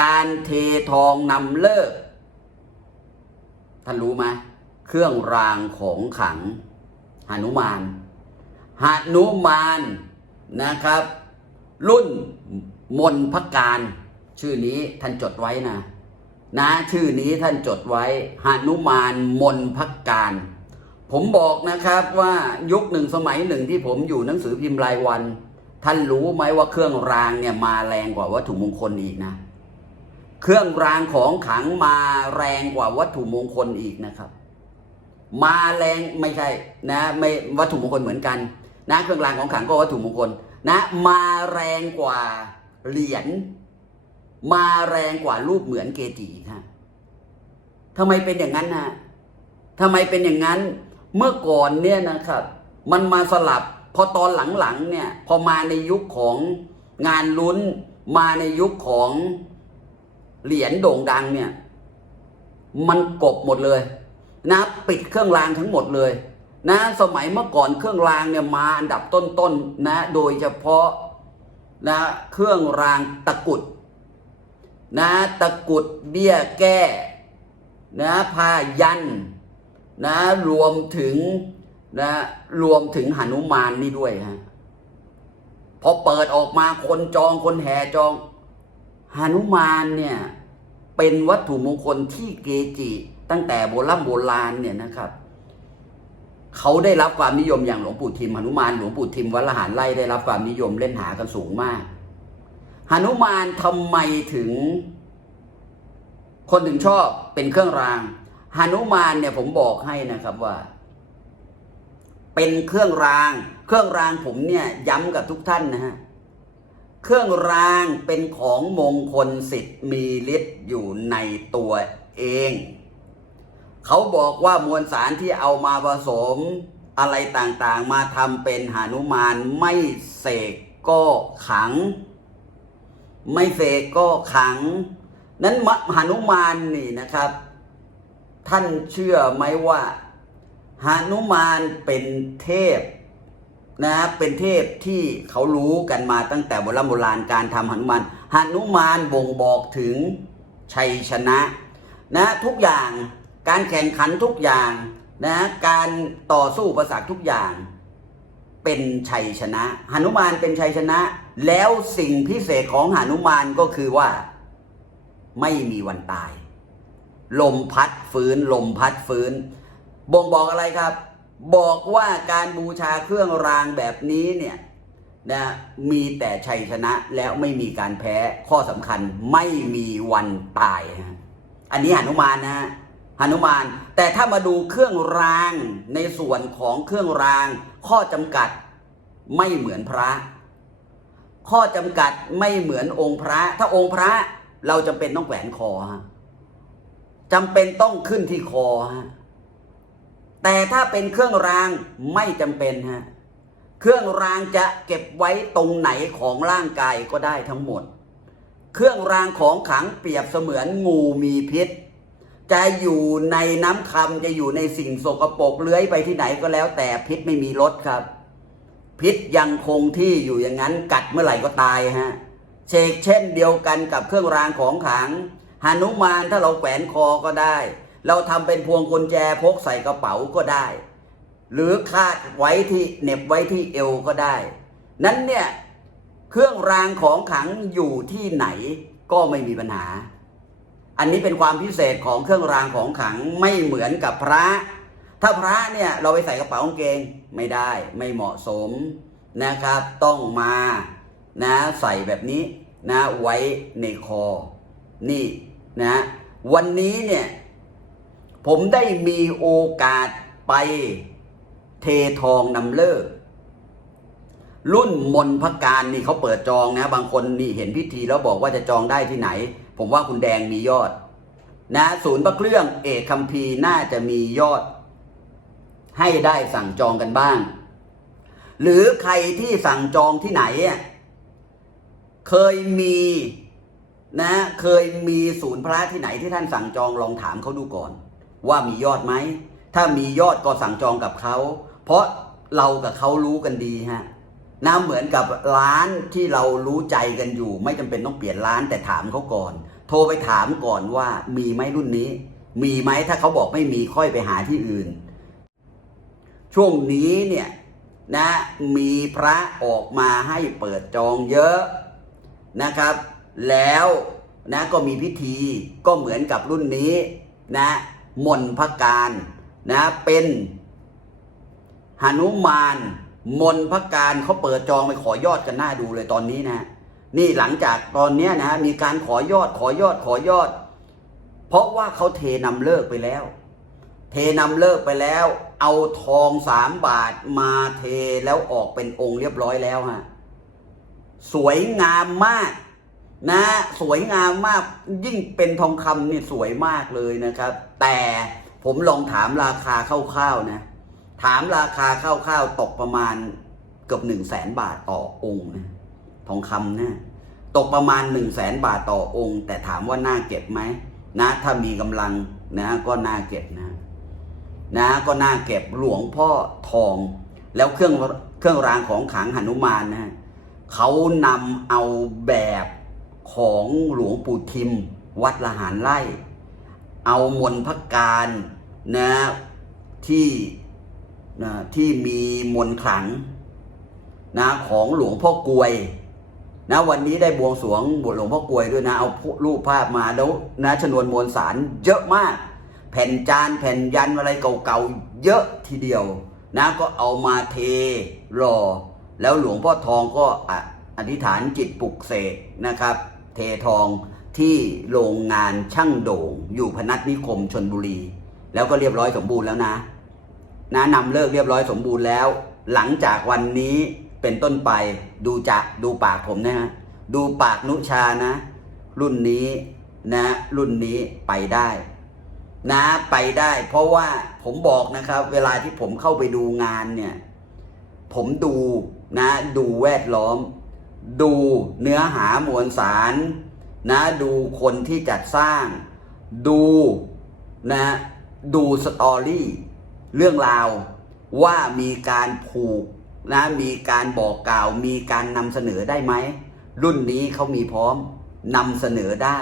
การเททองนำเลิก ท่านรู้ไหมเครื่องรางของขังหนุมานหนุมานนะครับ รุ่นมนพการ ชื่อนี้ท่านจดไว้นะนะชื่อนี้ท่านจดไว้หนุมานมนพการ ผมบอกนะครับว่ายุคหนึ่งสมัยหนึ่งที่ผมอยู่หนังสือพิมพ์รายวัน ท่านรู้ไหมว่าเครื่องรางเนี่ยมาแรงกว่าวัตถุมงคลอีกนะ เครื่องรางของขังมาแรงกว่าวัตถุมงคลอีกนะครับ มาแรงไม่ใช่นะไม่วัตถุมงคลเหมือนกันนะเครื่องรางของขังก็วัตถุมงคลนะมาแรงกว่าเหรียญมาแรงกว่ารูปเหมือนเกจิอีฮะทำไมเป็นอย่างนั้นนะทำไมเป็นอย่างนั้น เมื่อก่อนเนี่ยนะครับ มันมาสลับพอตอนหลังๆเนี่ย พอมาในยุคของงานลุ้น มาในยุคของ เหรียญโด่งดังเนี่ย มันกบหมดเลยนะปิดเครื่องรางทั้งหมดเลยนะสมัยเมื่อก่อนเครื่องรางเนี่ยมาอันดับต้นๆนะโดยเฉพาะนะเครื่องรางตะกุดนะตะกุดเบี้ยแก้นะผ้ายันนะรวมถึงนะรวมถึงหนุมานนี่ด้วยฮะพอเปิดออกมาคนจองคนแห่จอง หนุมานเนี่ยเป็นวัตถุมงคลที่เกจิตั้งแต่โบราณโบราณเนี่ยนะครับเขาได้รับความนิยมอย่างหลวงปู่ทิมหนุมานหลวงปู่ทิมวัลหารไล่ได้รับความนิยมเล่นหากันสูงมากหนุมานทำไมถึง คนถึงชอบเป็นเครื่องรางหนุมานเนี่ยผมบอกให้นะครับว่า เป็นเครื่องราง เครื่องรางผมเนี่ย ย้ำกับทุกท่านนะฮะ เครื่องรางเป็นของมงคลสิทธิ์มีฤทธิ์อยู่ในตัวเอง เขาบอกว่ามวลสารที่เอามาผสมอะไรต่างๆ มาทำเป็นหานุมานไม่เสกก็ขัง ไม่เสกก็ขัง นั้นมหานุมานนี่นะครับ ท่านเชื่อไหมว่าหานุมานเป็นเทพ นะเป็นเทพที่เขารู้กันมาตั้งแต่โบราณโบราณการทำหนุมานหนุมานบ่งบอกถึงชัยชนะนะทุกอย่างการแข่งขันทุกอย่างนะการต่อสู้ประสาททุกอย่างเป็นชัยชนะหนุมานเป็นชัยชนะ แล้วสิ่งพิเศษของหนุมานก็คือว่า ไม่มีวันตาย ลมพัดฟื้น ลมพัดฟื้น บ่งบอกอะไรครับ บอกว่าการบูชาเครื่องรางแบบนี้เนี่ยนะมีแต่ชัยชนะแล้วไม่มีการแพ้ข้อสำคัญไม่มีวันตายฮะอันนี้หนุมานนะฮะหนุมาน แต่ถ้ามาดูเครื่องรางในส่วนของเครื่องราง ข้อจำกัดไม่เหมือนพระ ข้อจำกัดไม่เหมือนองค์พระ ถ้าองค์พระเราจำเป็นต้องแขวนคอฮะจำเป็นต้องขึ้นที่คอฮะ แต่ถ้าเป็นเครื่องรางไม่จำเป็นฮะเครื่องรางจะเก็บไว้ตรงไหนของร่างกายก็ได้ทั้งหมด เครื่องรางของขังเปรียบเสมือนงูมีพิษ จะอยู่ในน้ำคำจะอยู่ในสิ่งสกปรกเลื้อยไปที่ไหนก็แล้ว แต่พิษไม่มีลดครับ พิษยังคงที่อยู่อย่างนั้นกัดเมื่อไหร่ก็ตายฮะเชกเช่นเดียวกันกับเครื่องรางของขังหนุมานถ้าเราแขวนคอก็ได้ เราทำเป็นพวงกุญแจพกใส่กระเป๋าก็ได้ หรือคาดไว้ที่เน็บไว้ที่เอวก็ได้ นั้นเนี่ยเครื่องรางของขังอยู่ที่ไหนก็ไม่มีปัญหา อันนี้เป็นความพิเศษของเครื่องรางของขังไม่เหมือนกับพระ ถ้าพระเนี่ยเราไปใส่กระเป๋ากางเกงไม่ได้ไม่เหมาะสมนะครับ ต้องมานะใส่แบบนี้นะไว้ในคอ นี่นะวันนี้เนี่ย ผมได้มีโอกาสไปเททองนำเลิก รุ่นมนพการนี่เขาเปิดจองนะ บางคนนี่เห็นพิธีแล้วบอกว่าจะจองได้ที่ไหน ผมว่าคุณแดงมียอด นะศูนย์พระเครื่องเอกคัมภีร์น่าจะมียอด ให้ได้สั่งจองกันบ้าง หรือใครที่สั่งจองที่ไหน เคยมีนะเคยมีศูนย์พระที่ไหนที่ท่านสั่งจองลองถามเขาดูก่อน ว่ามียอดไหม ถ้ามียอดก็สั่งจองกับเขา เพราะเรากับเขารู้กันดีฮะนะเหมือนกับร้านที่เรารู้ใจกันอยู่ ไม่จำเป็นต้องเปลี่ยนร้านแต่ถามเขาก่อน โทรไปถามก่อนว่ามีไหมรุ่นนี้ มีไหมถ้าเขาบอกไม่มีค่อยไปหาที่อื่น ช่วงนี้เนี่ยนะมีพระออกมาให้เปิดจองเยอะนะครับ แล้วนะก็มีพิธีก็เหมือนกับรุ่นนี้นะ มนพการนะเป็นหนุมานมนพการเขาเปิดจองไปขอยอดกันหน้าดูเลยตอนนี้นะ นี่หลังจากตอนนี้นะ มีการขอยอดขอยอดขอยอด เพราะว่าเขาเทนำเลิกไปแล้ว เทนำเลิกไปแล้ว เอาทองสามบาทมาเทแล้วออกเป็นองค์เรียบร้อยแล้วฮะสวยงามมาก นะ สวยงามมากยิ่งเป็นทองคำเนี่ยสวยมากเลยนะครับ แต่ผมลองถามราคาคร่าวๆนะ ถามราคาคร่าวๆตกประมาณเกือบหนึ่งแสนบาทต่อองค์นะทองคำนะ ตกประมาณหนึ่งแสนบาทต่อองค์ แต่ถามว่าน่าเก็บไหมนะ ถ้ามีกำลังนะก็น่าเก็บนะ นะก็น่าเก็บหลวงพ่อทอง แล้วเครื่องเครื่องรางของขังหนุมานนะเขานำเอาแบบ ของหลวงปู่ทิม วัดละหารไร่เอามนพระการนะที่นะที่มีมนขลังนะของหลวงพ่อกลวย นะวันนี้ได้บวงสรวงบวชหลวงพ่อกลวยด้วยนะ เอารูปภาพมาแล้วนะชนวนมวลสารเยอะมาก แผ่นจานแผ่นยันอะไรเก่าๆเยอะทีเดียวนะก็เอามาเทรอ แล้วหลวงพ่อทองก็อะอธิษฐานจิตปลุกเสกนะครับ เททองที่โรงงานช่างโด่ง อยู่พนัสนิคมชนบุรี แล้วก็เรียบร้อยสมบูรณ์แล้วนะนะนำเลิกเรียบร้อยสมบูรณ์แล้ว หลังจากวันนี้เป็นต้นไปดูจะดูปากผมนะฮะดูปากนุชานะ รุ่นนี้นะ รุ่นนี้ไปได้ นะไปได้ เพราะว่าผมบอกนะครับ เวลาที่ผมเข้าไปดูงานเนี่ย ผมดูนะ ดูแวดล้อม ดูเนื้อหามวลสารนะดูคนที่จัดสร้าง ดูนะดูสตอรี่เรื่องราวว่ามีการผูกนะมีการบอกกล่าว มีการนำเสนอได้ไหม รุ่นนี้เขามีพร้อมนำเสนอได้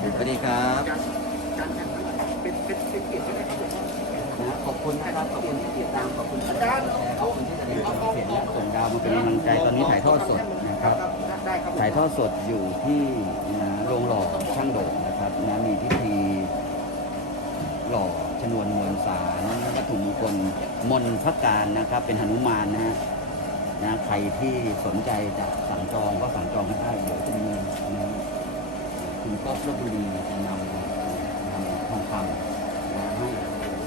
ครับผมนะขอบคุณนะครับ ขอบคุณที่ติดตาม ขอบคุณที่แชร์ขอบคุณที่แสดงความคิดเห็นและส่งดาวมาเป็นกำลังใจตอนนี้ถ่ายทอดสดนะครับได้ครับผมถ่ายทอดสดอยู่ที่นะโรงหล่อช่างโด่งนะครับนะมีพิธีหล่อชนวนมวลสารวัตถุมงคลมนต์พระการนะครับ เป็นหนุมานนะฮะนะใครที่สนใจจะสั่งจองก็สั่งจองกันได้เดี๋ยวจะมีนะ คุณก๊อฟลบบุรีนำนำทองคำนะให้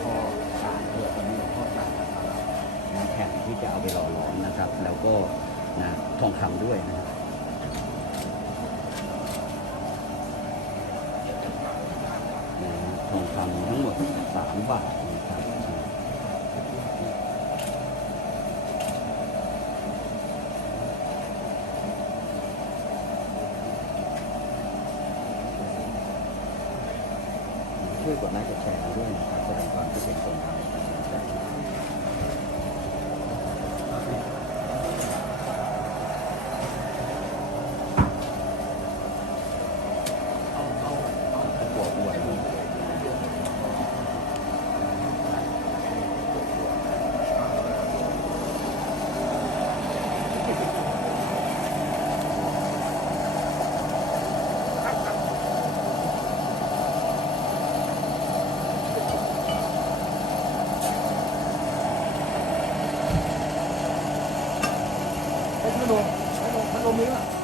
พ่อสารเพื่อตอนนี้พ่อสารนะแผ่นที่จะเอาไปหล่อหลอมนะครับ แล้วก็นะทองคำด้วยนะครับนะฮะทองคำทั้งหมดสามบาทนะครับ ช่วยกดไลค์กดแชร์ด้วยนะครับแสดงความคิดเห็นตรงกัน Mình sẽ.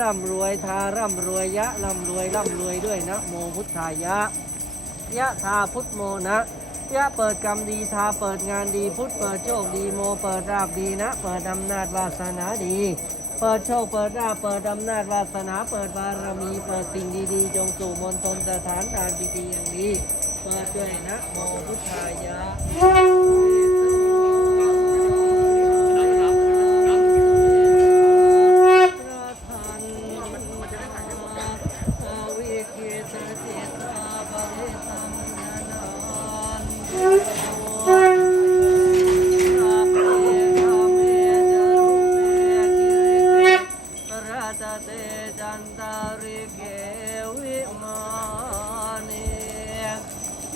ร่ำรวยทาร่ำรวยยะร่ำรวยร่ำรวยด้วยนะโมพุทธายะ ยะทาพุทธโมนะ ยะเปิดกรรมดีทาเปิดงานดีพุทธเปิดโชคดีโมเปิดราบดีนะ เปิดอำนาจวาสนาดี เปิดโชคเปิดราบเปิดอำนาจวาสนา เปิดบารมีเปิดสิ่งดีๆ จงสู่มณฑลสถานการดีๆอย่างนี้เปิดด้วยนะโมพุทธายะ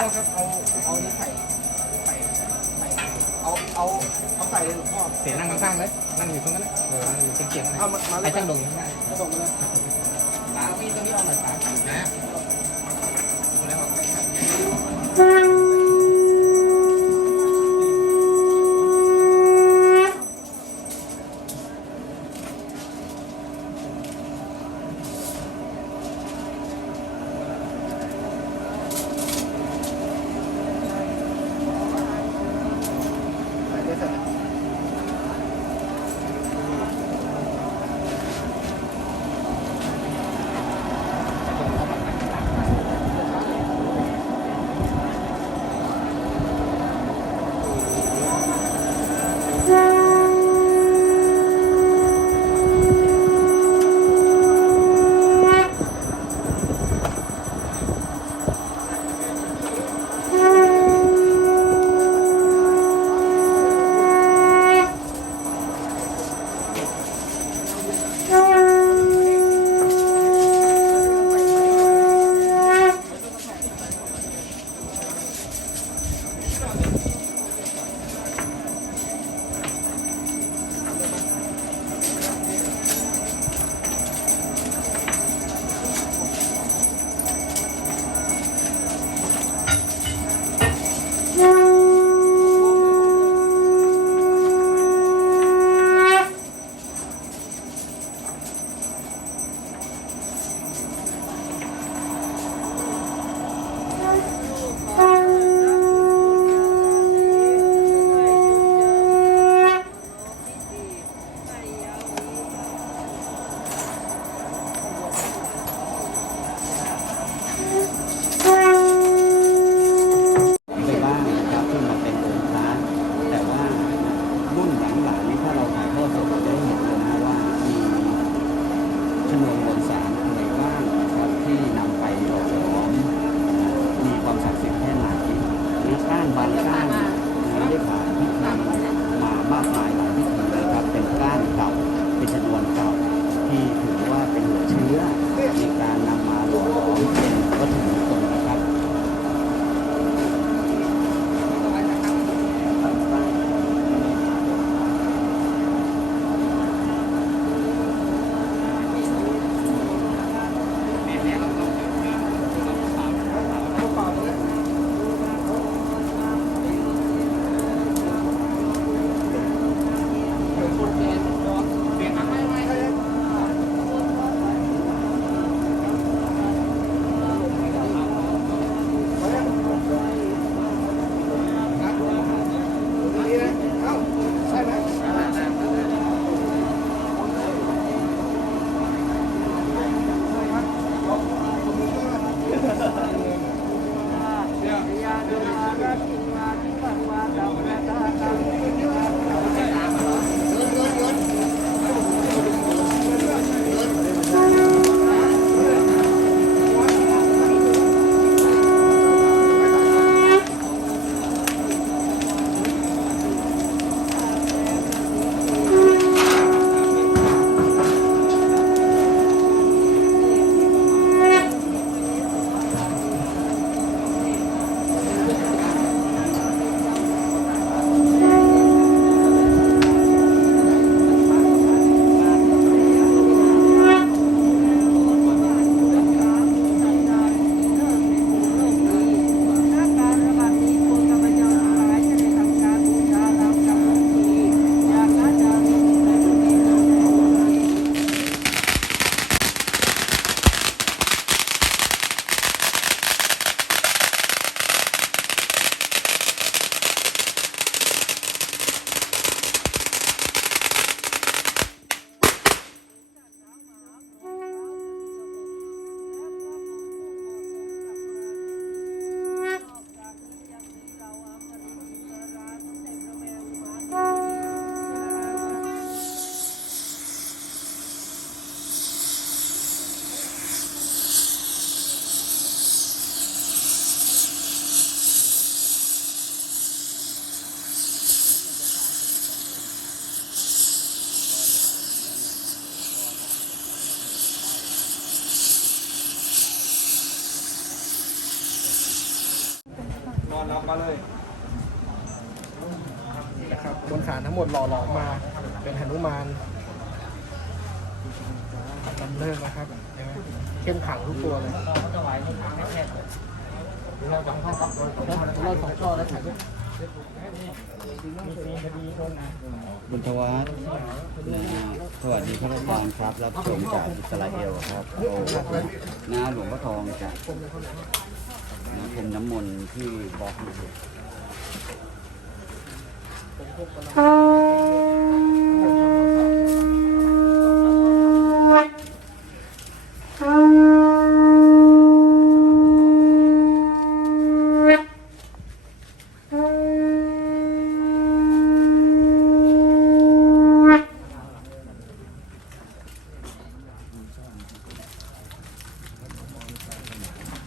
พ่อครับเอาเอาเนี่ยใส่ใส่ใส่เอาเอาเอาใส่เลยหลวงพ่อเสียนั่งข้างๆเลยนั่งอยู่ตรงนั้นเลยเออนั่งอยู่เฉียงๆนะเอามามาให้ช่างลงข้างหน้า ส่งมาเลย มาเลยนะครับบนฐานทั้งหมดหล่อหลอมมา เป็นหนุมานลำเลิกนะครับเห็นไหมเข้มขังทุกตัวเลยเราจะไหวในทางแคบเราสองช่อเราสองช่อแล้วถ่ายรูปบุญทวัฒน์สวัสดีครับอาจารย์ครับ รับชมจากอิสราเอลครับ โอ้หน้าหลวงพ่อทองจาก พรมน้ำมนต์ที่บล็อกนะครับ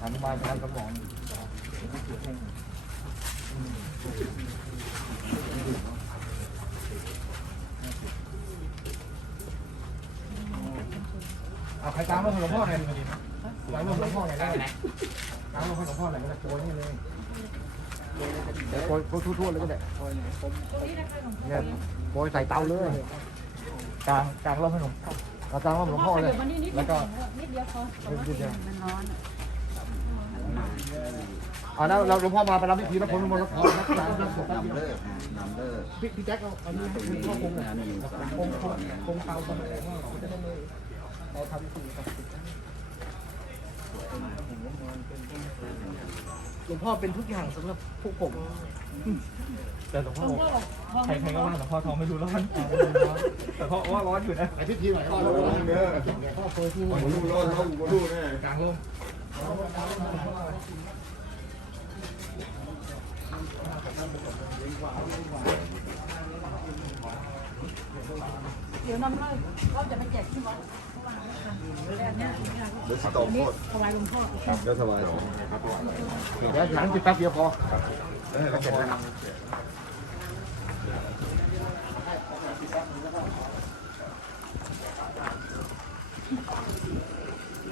หนุมานครับสมองเอาใครตามมาหลวงพ่อหน่อยตามมาหลวงพ่อหน่อย ได้ตามมาหลวงพ่อหน่อยก็ได้โกนให้เลยโกยโกยทั่วๆเลยก็ได้เนี่ยโกยใส่เตาเลยกลางกลางร่มให้หลวงพ่อเรากลางร่มหลวงพ่อเลยแล้วก็นิดเดียวพอมันร้อนอ่าแล้วเราหลวงพ่อมาไปรับพิธีแล้วผมลงมาแล้วขอนักการนักสวดนำเลิกนำเลิกพี่พี่แจ็คเอาอันนี้ให้คุณพ่อคงคงคงคงเตาสมัยว่าเราจะได้ไม่เราทำพิธีครับ หลวงพ่อเป็นทุกอย่างสำหรับพวกผมแต่หลวงพ่อใครใครก็ว่าหลวงพ่อทองไม่รู้ร้อนแต่พ่อว่าร้อนอยู่นะไอพิธีหน่อยพ่อร้อนเด้อพ่อเคยที่รู้ร้อนร้อนรู้แน่กลางร่มเดี๋ยวน้ำเลยเราจะไปแจกที่วัดแบบนี้ เดี๋ยวสตอโคตรถวายหลวงพ่อเดี๋ยวหลังจิตแป๊บเดียวพอก็เสร็จแล้ว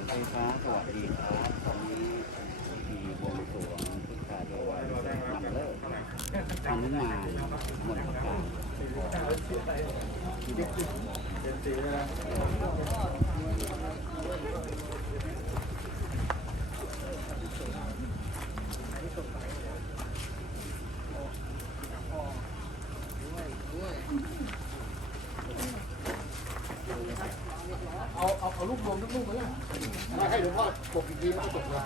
ไฟฟ้าสวัสดีครับตอนนี้มีบวงสรวงพุทธาโดยนำเลิกอนุมานมนต์ประการ เอาเอาเอาลูกรวมทุกลูกมาเลยให้หลวงพ่อปกอีกทีมันก็จบแล้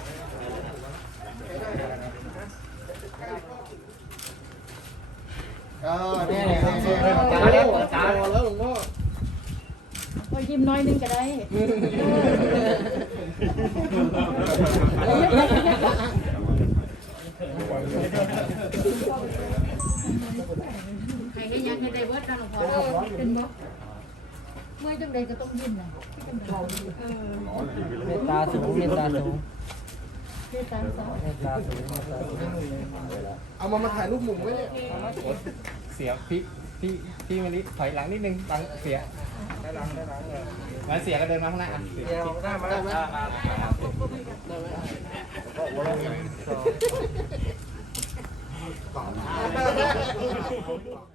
ว เออนี่นี่นี่แล้วอาจารย์แล้วหลวงพ่อก็ยิ้มน้อยนึงก็ได้ใครให้ยังให้ได้เวิร์ดนะหลวงพ่อเป็นบ่เมื่อจังใดก็ต้องยิ้มนะเมตตาสูงเมตตาสูงเมตตาสูงเมตตาสูง เอามามาถ่ายรูปหมุมไว้เนี่ยเสียพี่พี่พี่มาลิถอยหลังนิดนึงหลังเสียได้หลังได้หลังเลยมาเสียก็เดินมาข้างหน้าเสียเดี๋ยวได้มาได้มาได้ไหมก็หัวเราะ